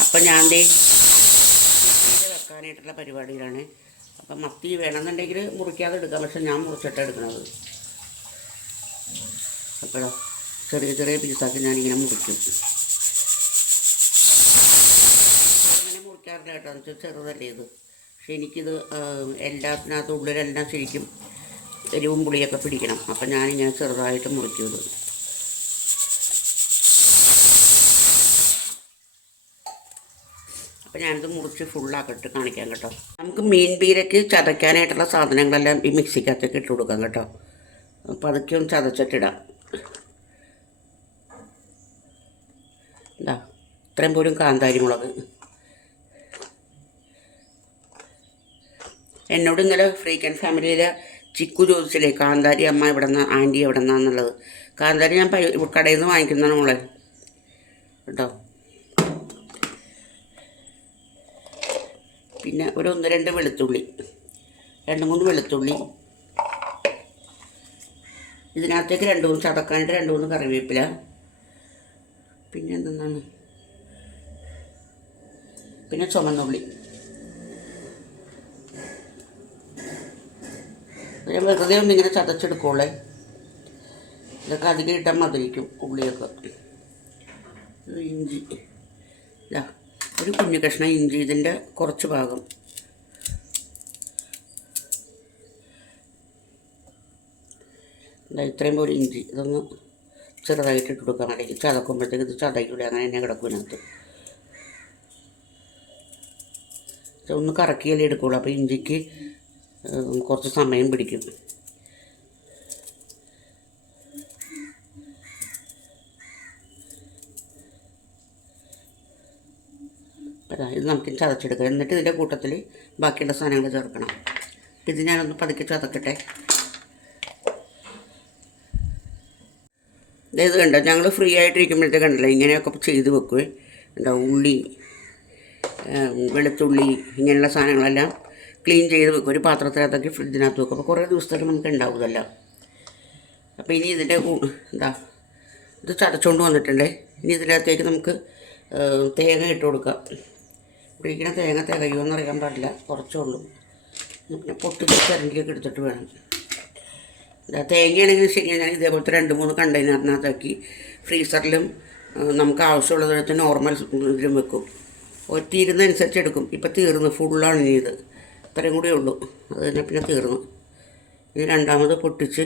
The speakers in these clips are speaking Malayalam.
അപ്പം ഞാൻ വെക്കാനായിട്ടുള്ള പരിപാടിയിലാണ്. അപ്പം മത്തി വേണമെന്നുണ്ടെങ്കിൽ മുറിക്കാതെ എടുക്കാം, പക്ഷെ ഞാൻ മുറിച്ചിട്ടാണ് എടുക്കുന്നത്. അപ്പോഴോ ചെറിയ ചെറിയ പീസാക്കി ഞാനിങ്ങനെ മുറിക്കും. അങ്ങനെ മുറിക്കാറില്ല കേട്ടോ, എന്ന് വെച്ചാൽ ചെറുതല്ലേ ഇത്. പക്ഷെ എനിക്കിത് എല്ലാത്തിനകത്ത് ഉള്ളിലെല്ലാം ശരിക്കും എരിവും പുളിയൊക്കെ പിടിക്കണം. അപ്പം ഞാനിങ്ങനെ ചെറുതായിട്ട് മുറിക്കും ഇത്. അപ്പോൾ ഞാനിത് മുറിച്ച് ഫുള്ളാക്കിട്ട് കാണിക്കാം കേട്ടോ. നമുക്ക് മീൻ പീരയ്ക്ക് ചതയ്ക്കാനായിട്ടുള്ള സാധനങ്ങളെല്ലാം ഈ മിക്സിക്കകത്തേക്ക് ഇട്ട് കൊടുക്കാം കേട്ടോ. അപ്പോൾ അതൊക്കെ ഒന്ന് ചതച്ചിട്ടിടാം. എന്താ ഇത്രയും പോലും കാന്താരി മുളക്. എന്നോട് ഇന്നലെ ഫ്രീക്കൻ ഫാമിലിയിലെ ചിക്കു ചോദിച്ചില്ലേ കാന്താരി അമ്മ എവിടെ നിന്ന്, ആൻറ്റി എവിടെ നിന്നാന്നുള്ളത്. കാന്താരി ഞാൻ കടയിൽ നിന്ന് വാങ്ങിക്കുന്നതാണ് മോളെ കേട്ടോ. പിന്നെ ഒരു 1-2 വെളുത്തുള്ളി, 2-3 വെളുത്തുള്ളി. ഇതിനകത്തേക്ക് 2-3 ചതക്കാനായിട്ട് 2-3 കറിവേപ്പില. പിന്നെ എന്താണ്, പിന്നെ ചുമന്നുള്ളി. ഞാൻ വെറുതെ ഒന്നിങ്ങനെ ചതച്ചെടുക്കുള്ളേ. ഇതൊക്കെ അധികം ഇട്ടാൽ മതിരിക്കും ഉള്ളിയൊക്കെ. ഇഞ്ചി ഒരു കുഞ്ഞു കഷ്ണം ഇഞ്ചി, ഇതിൻ്റെ കുറച്ച് ഭാഗം. ഇത്രയും പോലെ ഇഞ്ചി ഇതൊന്ന് ചെറുതായിട്ട് ഇട്ട് കൊടുക്കാൻ വേണ്ടി. ചതക്കുമ്പോഴത്തേക്ക് ഇത് ചതയ്ക്കൂല, അങ്ങനെ തന്നെ കിടക്കും ഇതിനകത്ത്. ഒന്ന് കറക്കിയാലേ എടുക്കുള്ളൂ, അപ്പോൾ ഇഞ്ചിക്ക് കുറച്ച് സമയം പിടിക്കും. ഇത് നമുക്ക് ചതച്ചെടുക്കാം. എന്നിട്ട് ഇതിൻ്റെ കൂട്ടത്തിൽ ബാക്കിയുള്ള സാധനങ്ങൾ ചേർക്കണം. ഇത് ഞാനൊന്ന് പതുക്കെ ചതക്കട്ടെ. ഇത് കണ്ടോ, ഞങ്ങൾ ഫ്രീ ആയിട്ടിരിക്കുമ്പോഴത്തേക്ക് കണ്ടല്ലോ ഇങ്ങനെയൊക്കെ ചെയ്ത് വെക്കുവേ. എന്താ ഉള്ളി, വെളുത്തുള്ളി, ഇങ്ങനെയുള്ള സാധനങ്ങളെല്ലാം ക്ലീൻ ചെയ്ത് വെക്കും. ഒരു പാത്രത്തിനകത്തൊക്കെ ഫ്രിഡ്ജിനകത്ത് വെക്കും. അപ്പോൾ കുറേ ദിവസത്തേക്ക് നമുക്ക് ഉണ്ടാവില്ലല്ലോ. അപ്പോൾ ഇനി ഇതിൻ്റെ ഇത് ചതച്ചുകൊണ്ട് വന്നിട്ടുണ്ട്. ഇനി ഇതിനകത്തേക്ക് നമുക്ക് തേങ്ങ ഇട്ട് കൊടുക്കാം. ഇരിക്കുന്ന തേങ്ങ തികയുമെന്ന് അറിയാൻ പാടില്ല, കുറച്ചേ ഉള്ളൂ. പിന്നെ പൊട്ടിച്ച് ചരണ്ടിയൊക്കെ എടുത്തിട്ട് വേണം. തേങ്ങയാണെങ്കിൽ ശരി, ഞാൻ ഇതേപോലത്തെ 2-3 കണ്ടെയ്നറിനകത്താക്കി ഫ്രീസറിലും നമുക്ക് ആവശ്യമുള്ളത് നോർമൽ ഇതിലും വെക്കും. തീരുന്നതനുസരിച്ച് എടുക്കും. ഇപ്പം തീർന്നു, ഫുള്ളാണ് ഇനി ഇത്. ഇത്രയും കൂടിയേ ഉള്ളൂ, അത് തന്നെ പിന്നെ തീർന്നു. ഇനി രണ്ടാമത് പൊട്ടിച്ച്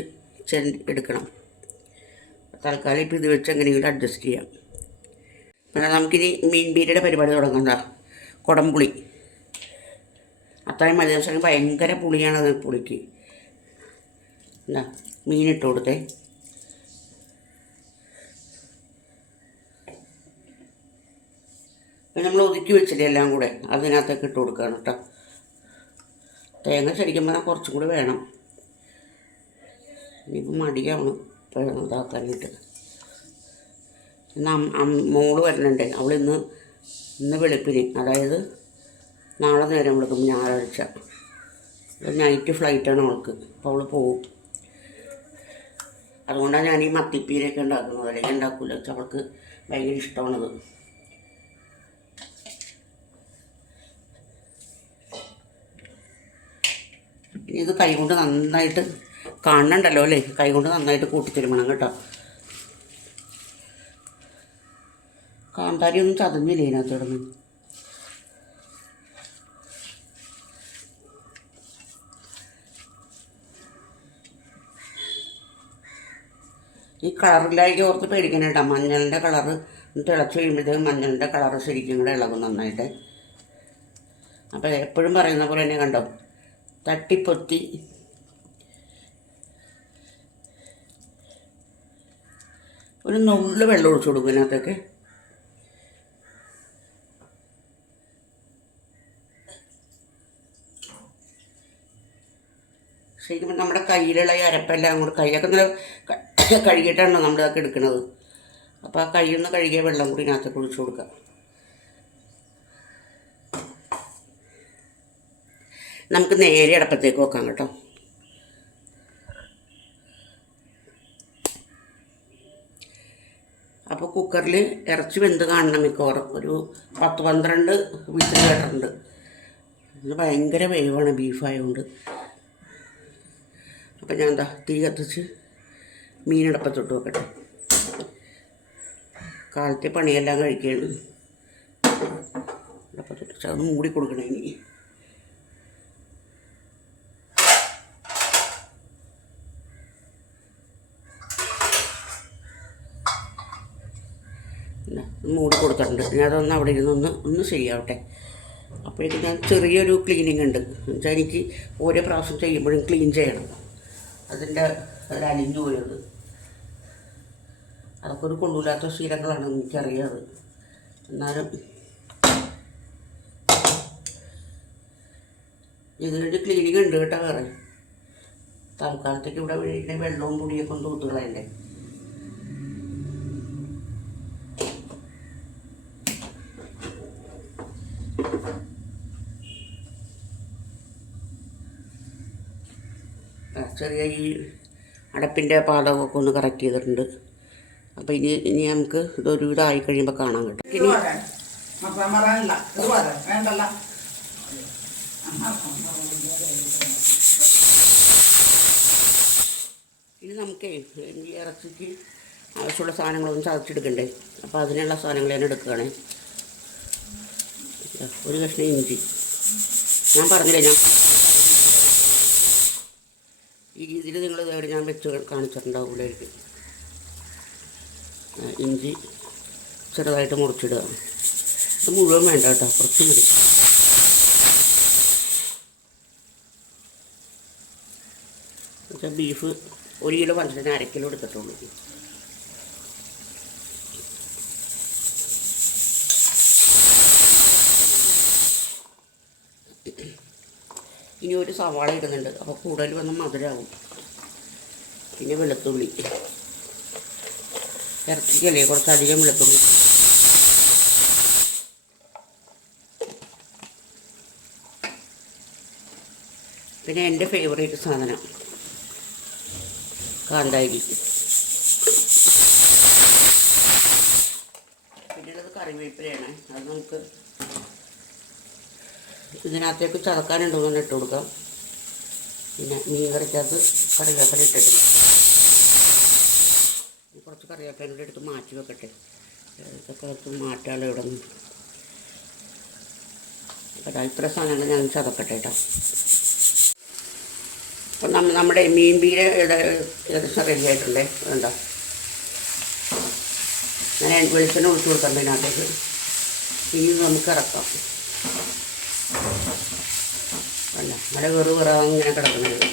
എടുക്കണം. തൽക്കാലം ഇപ്പോൾ ഇത് വെച്ച് എങ്ങനെയെങ്കിലും അഡ്ജസ്റ്റ് ചെയ്യാം. പിന്നെ നമുക്കിനി മീൻ പീരയുടെ പരിപാടി തുടങ്ങാം. കുടംപുളി അത്രയും മതി. ദിവസം ഭയങ്കര പുളിയാണത് പുളിക്ക്. എന്താ മീനിട്ട് കൊടുത്തേ. പിന്നെ നമ്മൾ ഒതുക്കി വെച്ചില്ലേ എല്ലാം കൂടെ, അതിനകത്തേക്ക് ഇട്ട് കൊടുക്കുകയാണ് കേട്ടോ. തേങ്ങ ശരിക്കും പറഞ്ഞാൽ കുറച്ചും കൂടി വേണം. ഇനിയിപ്പോൾ മടിയാവണം ഇതാക്കാനായിട്ട്. മോള് വരുന്നുണ്ട്. ഇന്ന് വെളുപ്പിന്, അതായത് നാളെ നേരം വിളിക്കും, ഞായറാഴ്ച. നൈറ്റ് ഫ്ലൈറ്റാണ് അവൾക്ക്. അപ്പോൾ അവൾ പോവും. അതുകൊണ്ടാണ് ഞാൻ ഈ മത്തിപ്പീരയൊക്കെ ഉണ്ടാക്കുന്നത്. അല്ലെങ്കിൽ ഉണ്ടാക്കില്ല, വെച്ചാൽ അവൾക്ക് ഭയങ്കര ഇഷ്ടമാണത്. ഇനി ഇത് കൈകൊണ്ട് നന്നായിട്ട് കാണണ്ടല്ലോ അല്ലേ, കൈകൊണ്ട് നന്നായിട്ട് കൂട്ടിത്തിരുമണം കേട്ടോ. കാന്താരി ഒന്നും ചതഞ്ഞില്ലേ ഇതിനകത്ത് കിടന്ന്. ഈ കളറിലേക്ക് ഓർത്ത് പേടിക്കണം കേട്ടോ. മഞ്ഞളിൻ്റെ കളറ് തിളച്ച് കഴിയുമ്പോഴത്തേക്കും മഞ്ഞളിൻ്റെ കളറ് ശരിക്കും കൂടെ ഇളകും നന്നായിട്ട്. അപ്പോൾ എപ്പോഴും പറയുന്ന പോലെ തന്നെ കണ്ടോ, തട്ടിപ്പൊത്തി ഒരു നുള്ളു വെള്ളം ഒഴിച്ചു കൊടുക്കും ഇതിനകത്തേക്ക്. ശരിക്കും നമ്മുടെ കയ്യിലുള്ള ഈ അരപ്പെല്ലാം കൂടെ, കൈയൊക്കെ നല്ല കഴുകിയിട്ടാണല്ലോ നമ്മളിതൊക്കെ എടുക്കുന്നത്. അപ്പോൾ ആ കൈയൊന്ന് കഴുകിയ വെള്ളം കൂടി ഇതിനകത്തേക്ക് ഒഴിച്ചു കൊടുക്കുക. നമുക്ക് നേരെ അടപ്പത്തേക്ക് വെക്കാം കേട്ടോ. അപ്പോൾ കുക്കറിൽ ഇറച്ചി വെന്ത് കാണണം മിക്കവാറും. ഒരു 10-12 വിസിൽ കേട്ടിട്ടുണ്ട്. ഇത് ഭയങ്കര വേവാണ് ബീഫായതുകൊണ്ട്. അപ്പം ഞാൻ എന്താ തീ കത്തിച്ച് മീനടപ്പത്തിട്ട് വെക്കട്ടെ. കാലത്തെ പണിയെല്ലാം കഴിക്കുകയാണ്. അടപ്പത്തിട്ട് അത് മൂടി കൊടുക്കണേ. ഇനി മൂടി കൊടുത്തിട്ടുണ്ട്. ഞാൻ അതൊന്ന് അവിടെ ഇരുന്നൊന്ന് ശരിയാവട്ടെ. അപ്പോഴേക്കും ഞാൻ ചെറിയൊരു ക്ലീനിങ് ഉണ്ട്. എന്നുവെച്ചാൽ എനിക്ക് ഓരോ പ്രാവശ്യം ചെയ്യുമ്പോഴും ക്ലീൻ ചെയ്യണം. അതിൻ്റെ അലിഞ്ഞു പോയത് അതൊക്കെ ഒരു കൊള്ളൂലാത്ത ശീലങ്ങളാണ്, എനിക്കറിയാത്. എന്നാലും ഇതിനൊരു ക്ലീനിങ് ഉണ്ട് കേട്ടോ. വേറെ തൽക്കാലത്തേക്ക് ഇവിടെ വീട്ടിലെ വെള്ളവും പൊടിയൊക്കെ ഒന്ന് തൂത്തുകളയല്ലേ. ചെറിയ ഈ അടപ്പിൻ്റെ പാതകമൊക്കെ ഒന്ന് കറക്റ്റ് ചെയ്തിട്ടുണ്ട്. അപ്പോൾ ഇനി നമുക്ക് ഇതൊരു ഇതായി കഴിയുമ്പോൾ കാണാൻ കിട്ടും. ഇനി നമുക്കേ ഈ ഇറച്ചിക്ക് ആവശ്യമുള്ള സാധനങ്ങളൊന്നും ചതച്ചെടുക്കണ്ടേ. അപ്പോൾ അതിനുള്ള സാധനങ്ങൾ ഞാൻ എടുക്കുകയാണേ. ഒരു കഷ്ണം ഇഞ്ചി. ഞാൻ പറഞ്ഞില്ലേ, ഞാൻ ഈ രീതിയിൽ നിങ്ങൾ ഇതേവിടെ ഞാൻ വെച്ച് കാണിച്ചിട്ടുണ്ടാവില്ലായിരിക്കും. ഇഞ്ചി ചെറുതായിട്ട് മുറിച്ചിടുക. ഇത് മുഴുവൻ വേണ്ട കേട്ടോ, കുറച്ച് മതി. എന്നുവെച്ചാൽ ബീഫ് 1 കിലോ പഞ്ചസാര 1/2 കിലോ എടുത്തിട്ടുള്ളൂ. ഇനി ഒരു സവാള ഇടുന്നുണ്ട്. അപ്പോൾ കൂടുതൽ വന്ന് മധുരമാവും. പിന്നെ വെളുത്തുള്ളി, ഇറച്ചിക്കല്ലേ കുറച്ചധികം വെളുത്തുള്ളി. പിന്നെ എൻ്റെ ഫേവറേറ്റ് സാധനം കാന്താരി. പിന്നെയുള്ളത് കറിവേപ്പിലയാണ്. അത് നമുക്ക് ഇതിനകത്തേക്ക് ചതക്കാനുണ്ടോന്ന് ഇട്ട് കൊടുക്കാം. പിന്നെ മീൻ കറിക്കകത്ത് കറിവേപ്പില ഇട്ടിട്ടില്ല. കുറച്ച് കറിവേപ്പില എടുത്ത് മാറ്റി വെക്കട്ടെ. ഇതൊക്കെ എടുത്ത് മാറ്റാലോ ഇവിടെ നിന്ന്. അപ്പോൾ ഇത്ര സാധനങ്ങൾ ഞാൻ ചതക്കട്ടെ കേട്ടോ. അപ്പം നമ്മുടെ മീൻ പീര ഏകദേശം റെഡി ആയിട്ടുണ്ടേ. എന്താ ഞാൻ വെളിച്ചെണ്ണ ഒഴിച്ച് കൊടുക്കണ്ട ഇതിനകത്തേക്ക്. ഇനി നമുക്ക് ഇറക്കാം. അല്ല നല്ല വെറുതെ ഇങ്ങനെ കിടക്കുന്നത്.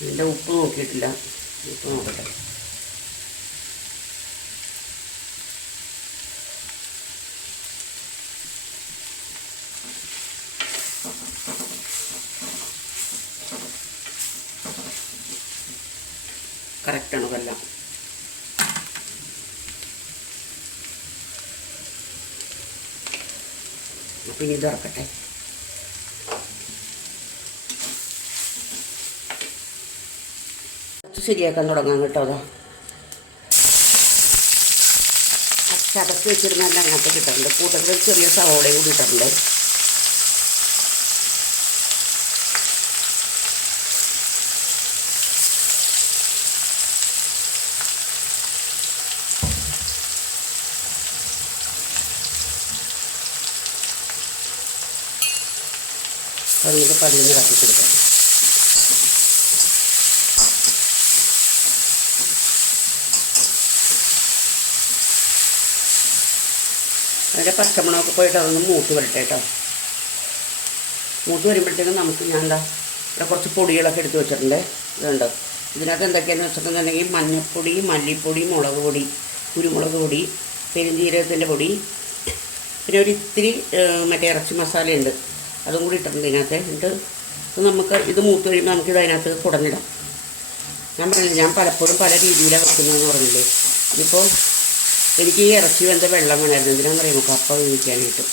ഇതിൻ്റെ ഉപ്പ് നോക്കിയിട്ടില്ല. ഉപ്പ് നോക്കട്ടെ. കറക്റ്റാണ് അതെല്ലാം. അപ്പം ഇനി ഇറക്കട്ടെ. ശരിയാക്കാൻ തുടങ്ങാം കേട്ടോ. അതാ ചതച്ച് വെച്ചിരുന്നെല്ലാം അതിനകത്ത് കിട്ടുന്നുണ്ട്. കൂട്ടത്തിൽ ചെറിയ സവോളയും കൂടി ഇട്ടിട്ടുണ്ട്. അതിന് പതിനൊന്ന് കത്തിച്ചെടുക്കാം. അതിൻ്റെ പച്ചമണമൊക്കെ പോയിട്ട് അതൊന്ന് മൂത്ത് വരട്ടെ കേട്ടോ. മൂത്ത് വരുമ്പോഴത്തേക്കും നമുക്ക് ഞാൻ ഇവിടെ കുറച്ച് പൊടികളൊക്കെ എടുത്ത് വെച്ചിട്ടുണ്ട്. ഇതുണ്ട്. ഇതിനകത്ത് എന്തൊക്കെയാണെന്ന് വെച്ചിട്ടുണ്ടെന്നുണ്ടെങ്കിൽ മഞ്ഞൾപ്പൊടി, മല്ലിപ്പൊടി, മുളക് പൊടി, കുരുമുളക് പൊടി, പെരുംജീരകത്തിൻ്റെ പൊടി, പിന്നെ ഒരു ഇത്തിരി മറ്റേ ഇറച്ചി മസാലയുണ്ട്, അതും കൂടി ഇട്ടിട്ടുണ്ട് ഇതിനകത്ത്. എന്നിട്ട് നമുക്ക് ഇത് മൂത്ത് കഴിയുമ്പോൾ നമുക്കിത് അതിനകത്ത് കുടഞ്ഞിടാം. ഞാൻ പറഞ്ഞില്ല, ഞാൻ പലപ്പോഴും പല രീതിയിലാണ് വെക്കുന്നതെന്ന് പറഞ്ഞില്ലേ. ഇതിപ്പോൾ എനിക്ക് ഈ ഇറച്ചി വെന്ത വെള്ളം വേണമായിരുന്നു. എന്തിനാണെന്ന് പറയുമ്പോൾ കപ്പ വേവിക്കാനായിട്ട്.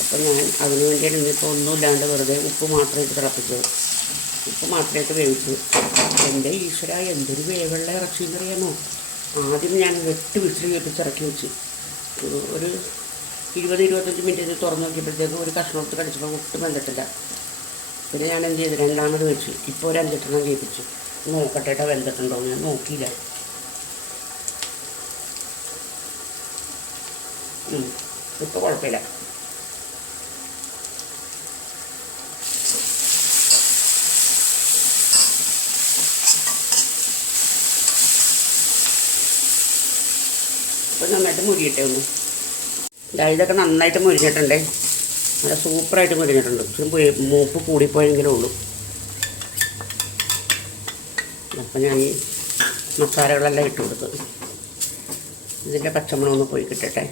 അപ്പം ഞാൻ അതിന് വേണ്ടിയാണ് ഇന്നിപ്പോൾ ഒന്നുമില്ലാണ്ട് വെറുതെ ഉപ്പ് മാത്രം ഇട്ട് തിളപ്പിച്ചത്. ഉപ്പ് മാത്രമായിട്ട് വേവിച്ചു. എൻ്റെ ഈശ്വര, എന്തൊരു വേവുള്ള ഇറച്ചി എന്നറിയാമോ. ആദ്യം ഞാൻ 8 വിസിൽ കേൾപ്പിച്ചിറക്കി വെച്ച് ഒരു 20-25 മിനിറ്റ് ഇത് തുറന്ന് നോക്കിയപ്പോഴത്തേക്ക് ഒരു കഷ്ണമെടുത്ത് കടിച്ചപ്പോൾ ഒട്ടും വെന്തിട്ടില്ല. പിന്നെ ഞാൻ എന്ത് ചെയ്തു, രണ്ടാമത് വെച്ച് ഇപ്പോൾ ഒരു 5-8 കേൾപ്പിച്ചു. നോക്കട്ടെ വെന്തിട്ടുണ്ടോ, ഞാൻ നോക്കിയില്ല. ഇപ്പോൾ കുഴപ്പമില്ല. ഇപ്പോൾ നന്നായിട്ട് മുരിയട്ടെ ഒന്ന്. ഇതൊക്കെ നന്നായിട്ട് മുരിഞ്ഞിട്ടുണ്ടേ, നല്ല സൂപ്പറായിട്ട് മുരിഞ്ഞിട്ടുണ്ട്. ഇച്ചിരി മൂപ്പ് കൂടിപ്പോയെങ്കിലേ ഉള്ളൂ. അപ്പം ഞാൻ ഈ മസാലകളെല്ലാം ഇട്ട് കൊടുത്തു. ഇതിൻ്റെ പച്ചമുളകൊന്ന് പോയി കിട്ടട്ടെ.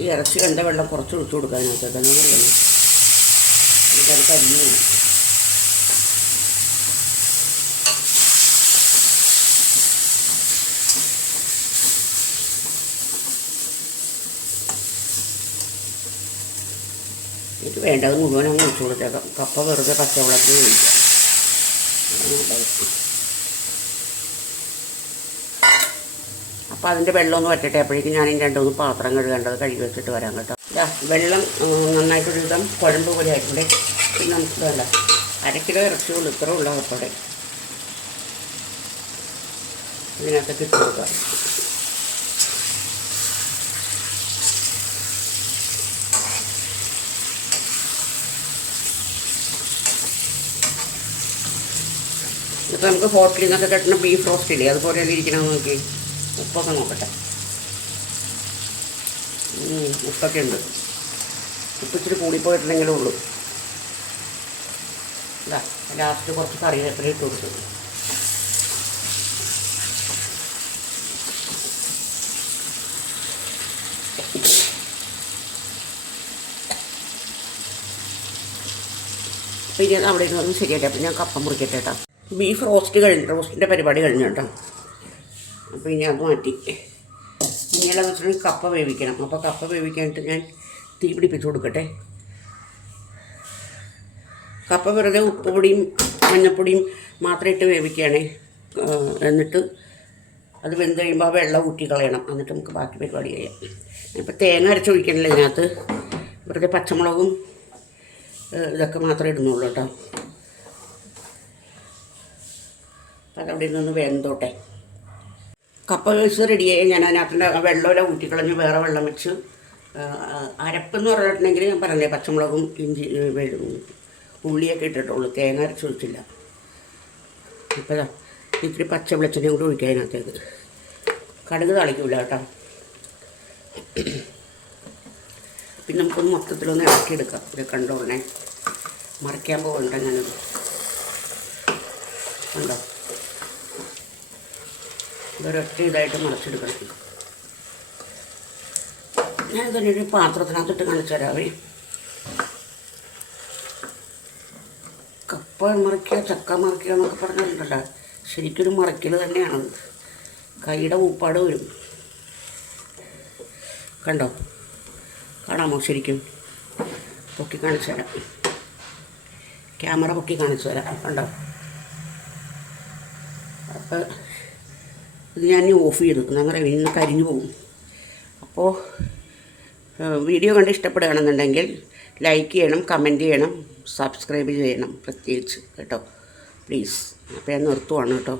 ഈ ഇറച്ചി വെന്ത വെള്ളം കുറച്ച് ഒഴിച്ചു കൊടുക്കുക അതിനകത്ത്. അതാണ് എനിക്കത് കരിഞ്ഞു പോകും. എനിക്ക് വേണ്ടത് മുഴുവൻ അങ്ങ് ഒഴിച്ചു കൊടുത്തേക്കാം. കപ്പ വെറുതെ പച്ചവെള്ളത്തിൽ ഒഴിക്കാം. അപ്പോൾ അതിൻ്റെ വെള്ളം ഒന്ന് വറ്റട്ടെ. അപ്പോഴേക്കും ഞാൻ 2-3 പാത്രം കഴുകേണ്ടത് കഴുകി വെച്ചിട്ട് വരാം കേട്ടോ. വെള്ളം നന്നായിട്ടൊരു വിധം കുഴമ്പ് പോലെ ആയിട്ടുണ്ട്. പിന്നെ നമുക്ക് വേണ്ട 1/2 കിലോ ഇറച്ചിയുള്ളൂ, ഇത്ര ഉള്ള കപ്പടെ ഇതിനകത്തേക്ക് ഇട്ട് കൊടുക്കാം. ഇപ്പോൾ നമുക്ക് ഹോട്ടലിൽ നിന്നൊക്കെ കിട്ടുന്ന ബീഫ് റോസ്റ്റ് ഇല്ലേ, അതുപോലെ ഇരിക്കണമെന്ന് നോക്കി. ഉപ്പൊക്കെ നോക്കട്ടെ. ഉപ്പൊക്കെ ഉണ്ട്. ഉപ്പ് ഇച്ചിരി കൂടിപ്പോയിട്ടുണ്ടെങ്കിലേ ഉള്ളൂ. ഇതാ ലാസ്റ്റ് കുറച്ച് കറിവേപ്പില ഇട്ട് കൊടുത്തു. പിന്നെ അവിടെ നിന്ന് ശരിയായിട്ട് അപ്പം ഞാൻ കപ്പ മുറിക്കട്ടെ കേട്ടോ. ബീഫ് റോസ്റ്റിൻ്റെ പരിപാടി കഴിഞ്ഞു കേട്ടോ. അപ്പോൾ ഇനി അത് മാറ്റി. ഇനിയെല്ലാം വെച്ചിട്ടുണ്ടെങ്കിൽ കപ്പ വേവിക്കണം. അപ്പോൾ കപ്പ വേവിക്കാനായിട്ട് ഞാൻ തീ പിടിപ്പിച്ച് കൊടുക്കട്ടെ. കപ്പ വെറുതെ ഉപ്പുപൊടിയും മഞ്ഞൾപ്പൊടിയും മാത്രം ഇട്ട് വേവിക്കുകയാണേ. എന്നിട്ട് അത് വെന്ത് കഴിയുമ്പോൾ ആ വെള്ളം ഊറ്റി കളയണം. എന്നിട്ട് നമുക്ക് ബാക്കി പരിപാടി ചെയ്യാം. ഇപ്പോൾ തേങ്ങ അരച്ചൊഴിക്കണില്ല ഇതിനകത്ത്. വെറുതെ പച്ചമുളകും ഇതൊക്കെ മാത്രമേ ഇടുന്നുള്ളൂ കേട്ടോ. അതവിടെ നിന്ന് വെന്തോട്ടെ. കപ്പ വേവിച്ച് റെഡിയായി. ഞാൻ അതിനകത്തിൻ്റെ വെള്ളമെല്ലാം ഊറ്റിക്കളഞ്ഞ് വേറെ വെള്ളം വെച്ച് അരപ്പെന്ന് പറഞ്ഞിട്ടുണ്ടെങ്കിൽ ഞാൻ പറഞ്ഞില്ലേ പച്ചമുളകും ഇഞ്ചി ഉള്ളിയൊക്കെ ഇട്ടിട്ടുള്ളൂ, തേങ്ങ അരച്ചൊഴിച്ചില്ല. ഇപ്പോൾ ഇത്തിരി പച്ച വെളിച്ചെണ്ണയും കൂടി ഒഴിക്കുക അതിനകത്തേക്ക്. കടുക് തളിക്കില്ല കേട്ടോ. പിന്നെ നമുക്കൊന്ന് മൊത്തത്തിലൊന്ന് ഇളക്കിയെടുക്കാം. ഇത് കണ്ടോളണേ, മറിക്കാൻ പോകണ്ട. ഞാനത് കണ്ടോ, ഇതൊരൊറ്റ ഇതായിട്ട് മറിച്ചെടുക്കണം. ഞാൻ തന്നെ ഒരു പാത്രത്തിനകത്തിട്ട് കാണിച്ചു തരാവേ. കപ്പ മറിക്കുക ചക്ക മറിക്കുക എന്നൊക്കെ പറഞ്ഞിട്ടുണ്ടല്ലോ, ശരിക്കൊരു മറിക്കൽ തന്നെയാണത്. കൈയുടെ ഊപ്പാട് വരും. കണ്ടോ, കാണാമോ? ശരിക്കും പൊക്കി കാണിച്ചു തരാം. ക്യാമറ പൊക്കി കാണിച്ചു തരാം. കണ്ടോ? അപ്പോൾ ഇത് ഞാൻ ഓഫ് ചെയ്തു. അങ്ങനെ ഇന്ന് കരിഞ്ഞു പോകും. അപ്പോൾ വീഡിയോ കണ്ട് ഇഷ്ടപ്പെടുകയാണെന്നുണ്ടെങ്കിൽ ലൈക്ക് ചെയ്യണം, കമൻറ്റ് ചെയ്യണം, സബ്സ്ക്രൈബ് ചെയ്യണം പ്രത്യേകിച്ച് കേട്ടോ, പ്ലീസ്. അപ്പോൾ ഞാൻ നിർത്തുവാണ് കേട്ടോ.